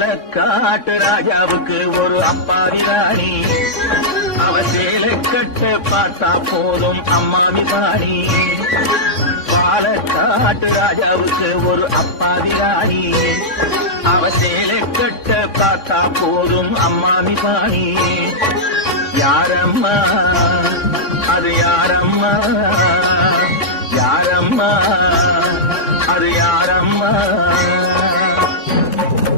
பாலக்காட்டு ராஜாவுக்கு ஒரு அப்பாவி ராணி, அவ சேலை கட்ட பார்த்தா போதும் அம்மாவி ராணி. பாலக்காட்டு ராஜாவுக்கு ஒரு அப்பாவி ராணி, அவ சேலை கட்ட பார்த்தா போதும் அம்மாவி ராணி. யாரம்மா அது யாரம்மா, யாரம்மா அது யார்?